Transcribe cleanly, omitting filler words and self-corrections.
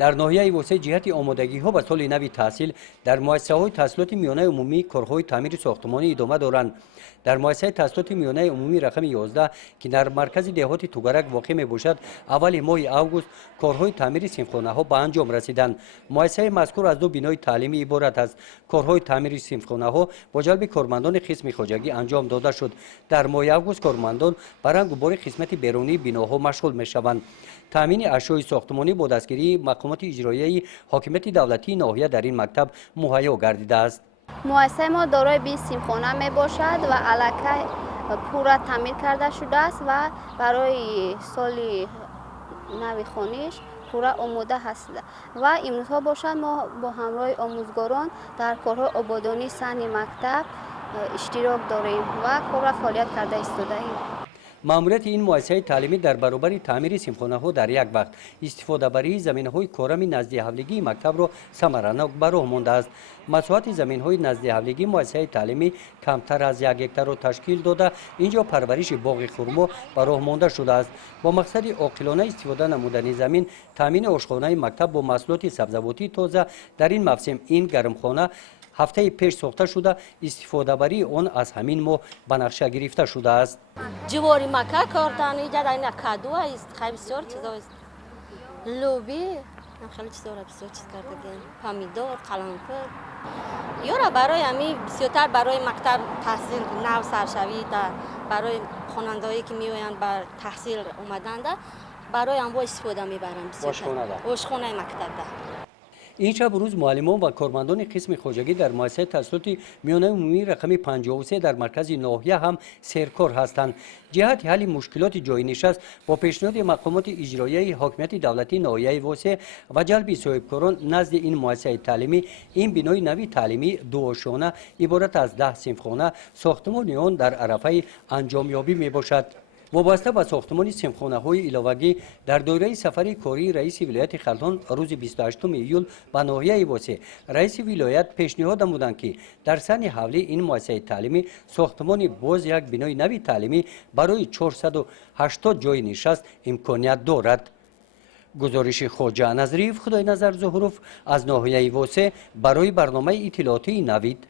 در ناحیه وسه جهت آمادگی ها به سال نو تحصیل در مؤسسه های تحصیلات میانه عمومی کارهای تعمیر ساختمانی ادامه دارند. در مؤسسه تحصیلات میانه عمومی رقم 11 که در مرکز دهات توگرک واقع می باشد اول ماه اوگوست کارهای تعمیر صنفخانه ها به انجام رسیدند. مؤسسه مذکور از دو بنای تعلیمی عبارت است. کارهای تعمیر صنفخانه ها با جلب کارمندان قسم خواجگی انجام داده شد. در ماه اوگوست کارمندان بر رنگ و بار قسمت بیرونی بناها مشغول می شوند. تامین اشیاء ساختمانی با دستگیری مقامات اجرایی حاکمیت دولتی ناحیه در این مکتب مهیا گردیده است. مؤسسه ما دارای 20 صنفخانه می باشد و الکی پورا تعمیر کرده شده است و برای سال نو خوانش پورا آماده هست و امروز ها باشد ما با همراه آموزگاران در کارهای آبادانی سنی مکتب اشتراک داریم و کار فعالیت کرده ایستاده‌ایم. ماموریت این مؤسسه تعلیمی در برابر تعمیر صنفخانه ها در یک وقت استفاده بری زمین های کارم نزد حولیگی مکتب را ثمرانک به راه مانده است. مساحت زمین های نزد حولیگی مؤسسه تعلیمی کمتر از 1 هکتار را تشکیل داده اینجا پرورش باغ خرما به راه مانده شده است. با مقصد عاقلانه استفاده نمودن زمین تامین آشخانه مکتب با محصولات سبزیجاتی تازه در این موسم این گرمخانه هفته پیش ساخته شده استفاده بری آن از همین ماه به نقشه گرفته شده است. جواری مکه کردن اینجا در این کدو است خیلی بسیار چیزا است. لوبی خیلی چیزا را بسیار چیز کرده پامیدور قلنفر یورا برای امی بسیارتر برای مکتب تحصیل نو سرشوی برای خواننده‌ای که میآیند بر تحصیل اومدند برای آنها استفاده میبرند آشخانه مکتب ده. این شب روز معلمان و کارمندان قسم خواجگی در مؤسسه تحصیلات میانه عمومی رقم 53 در مرکز ناحیه هم سرکار هستند. جهت حل مشکلات جای نشست با پیشنهاد مقامات اجرایی حاکمیت دولتی ناحیه وسه و جلب صاحبکاران نزد این مؤسسه تعلیمی این بنای نوی تعلیمی دو آشانه عبارت از 10 صنفخانه ساختمان آن در عرفه انجامیابی می باشد. وابسته به ساختمان صنفخانه های علاوگی در دوره سفر کاری رئیس ولایت خلتان روز 28 ایول به ناحیه وسه رئیس ولایت پیشنهاد نمودند که در سن حولی این مؤسسه تعلیمی ساختمان باز یک بنای نوی تعلیمی برای 480 جای نشست امکانیت دارد. گزارش خواجه نظریف خدای نظر ظهروف از ناحیه وسه برای برنامه اطلاعاتی نوید.